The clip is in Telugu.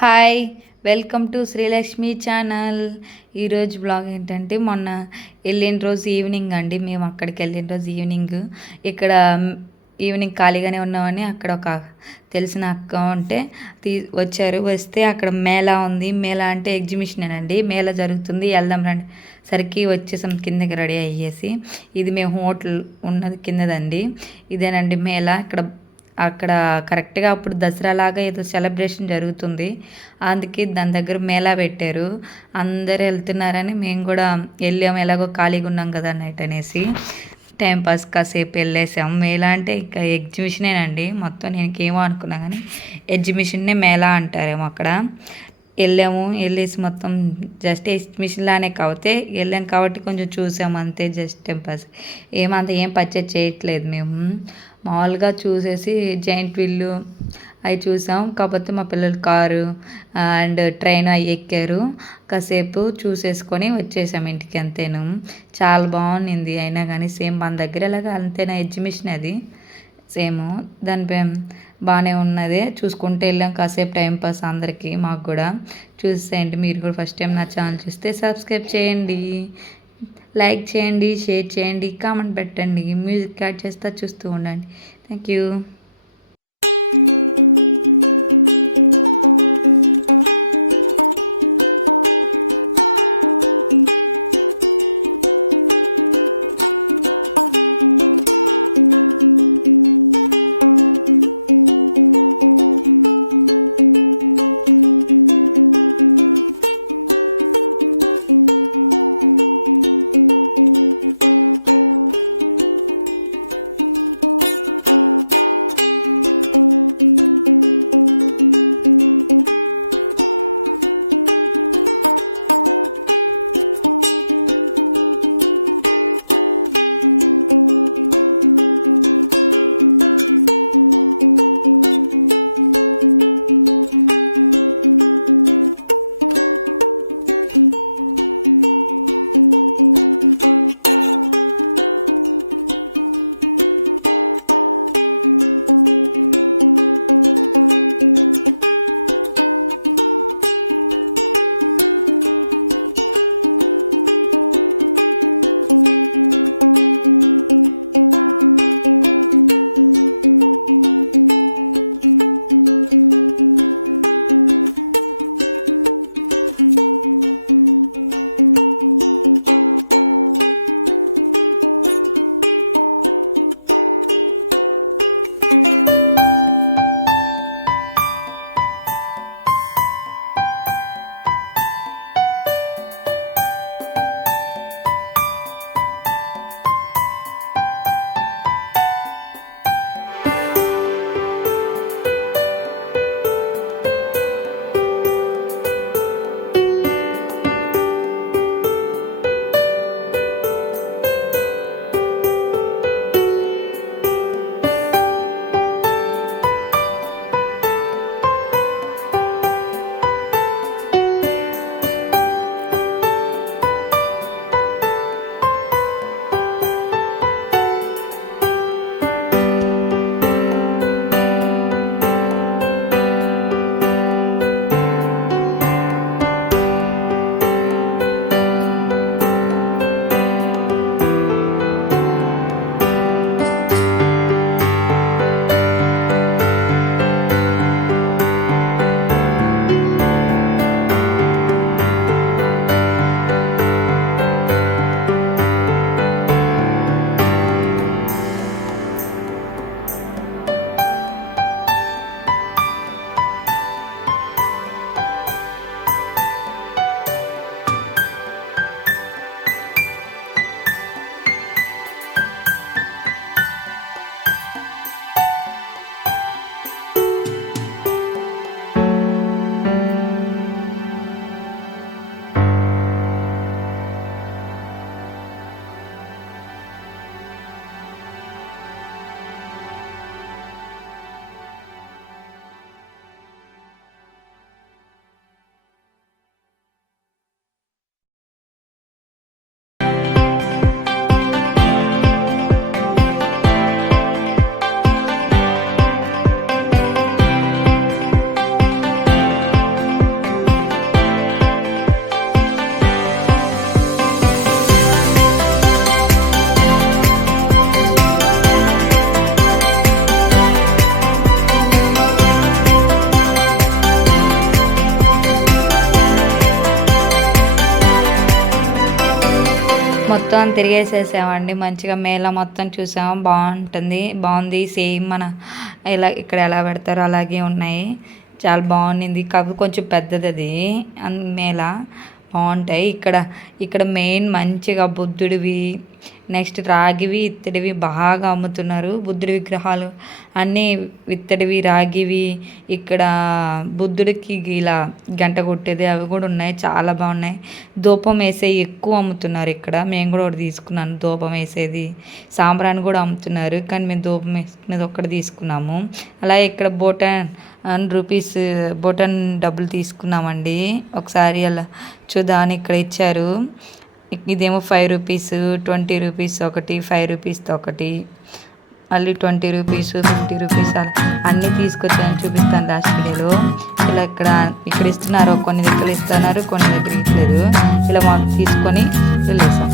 Hi, welcome to Srilakshmi channel. ఈరోజు బ్లాగ్ ఏంటంటే మొన్న వెళ్ళిన రోజు ఈవినింగ్ అండి. మేము అక్కడికి వెళ్ళిన రోజు ఈవినింగ్ ఇక్కడ ఈవినింగ్ ఖాళీగానే ఉన్నామని అక్కడ ఒక తెలిసిన అక్క ఉంటే వస్తే అక్కడ మేళా ఉంది. మేళా అంటే ఎగ్జిబిషన్ అండి. మేళా జరుగుతుంది, వెళ్దాం రండి. సరికి వచ్చేసాం కిందకి రెడీ అయ్యేసి. ఇది మేము హోటల్ ఉన్నది కిందదండి. ఇదేనండి మేళా. అక్కడ కరెక్ట్గా అప్పుడు దసరా లాగా ఏదో సెలబ్రేషన్ జరుగుతుంది, అందుకే దాని దగ్గర మేళా పెట్టారు. అందరు వెళ్తున్నారని మేము కూడా వెళ్ళాము. ఎలాగో ఖాళీగా ఉన్నాం కదా నైట్ అనేసి టైంపాస్ కాసేపు వెళ్ళేసాం. మేళా అంటే ఇంకా ఎగ్జిబిషనేనండి మొత్తం. నేను ఏమో అనుకున్నా కానీ ఎగ్జిబిషన్నే మేళా అంటారేమో అక్కడ. వెళ్ళేసి మొత్తం జస్ట్ ఎగ్జిబిషన్ లానే కాకపోతే వెళ్ళాం కాబట్టి కొంచెం చూసాము అంతే. జస్ట్ టైంపాస్ ఏం పర్చేజ్ చేయట్లేదు మేము. మామూలుగా చూసేసి జైంట్ వీల్లు అవి చూసాం. కాకపోతే మా పిల్లలు కారు అండ్ ట్రైన్ అవి ఎక్కారు. కాసేపు చూసేసుకొని వచ్చేసాం ఇంటికి అంతేను. చాలా బాగుంది. అయినా కానీ సేమ్ మన దగ్గర ఎలాగా అంతేనా ఎగ్జిబిషన్ అది సేమ్. దానిపై బాగానే ఉన్నది. చూసుకుంటూ వెళ్ళాం కాసేపు టైంపాస్ అందరికీ, మాకు కూడా. చూసేయండి మీరు కూడా. ఫస్ట్ టైం నా ఛానల్ చూస్తే సబ్స్క్రైబ్ చేయండి, లైక్ చేయండి, షేర్ చేయండి, కామెంట్ పెట్టండి, మ్యూజిక్ యాడ్ చేస్తా చూస్తూ ఉండండి. Thank you. తిరిగేసేసామండి. మంచిగా మేళ మొత్తం చూసాము. బాగుంది. సేమ్ మన ఇక్కడ ఎలా పెడతారో అలాగే ఉన్నాయి. చాలా బాగుండింది. కాకపోతే కొంచెం పెద్దది అది మేళ. బాగుంటాయి ఇక్కడ మెయిన్ మంచిగా బుద్ధుడివి, నెక్స్ట్ రాగివి, ఇత్తడివి బాగా అమ్ముతున్నారు. బుద్ధుడి విగ్రహాలు అన్నీ ఇత్తడివి, రాగివి. ఇక్కడ బుద్ధుడికి ఇలా గంట కొట్టేది అవి కూడా ఉన్నాయి. చాలా బాగున్నాయి. ధూపం వేసేవి ఎక్కువ అమ్ముతున్నారు ఇక్కడ. మేము కూడా ఒకటి తీసుకున్నాను ధూపం వేసేది. సాంబ్రాన్ని కూడా అమ్ముతున్నారు, కానీ మేము ధూపం వేసుకునేది ఒక్కటి తీసుకున్నాము. అలాగే ఇక్కడ బోటన్ డబ్బులు తీసుకున్నామండి. ఒకసారి అలా చూద్దామని ఇక్కడ ఇచ్చారు. ఇదేమో 5 రూపీస్, 20 రూపీస్ ఒకటి, 5 రూపీస్తో ఒకటి, మళ్ళీ 20 రూపీస్, 50 రూపీస్ అన్నీ తీసుకొచ్చాను. చూపిస్తాను లాస్ట్ వీడియోలో. ఇలా ఇక్కడ ఇస్తున్నారు. కొన్ని దగ్గర ఇస్తున్నారు, కొన్ని దగ్గర ఇట్లేదు. ఇలా మనం తీసుకొని వెళ్ళేసాం.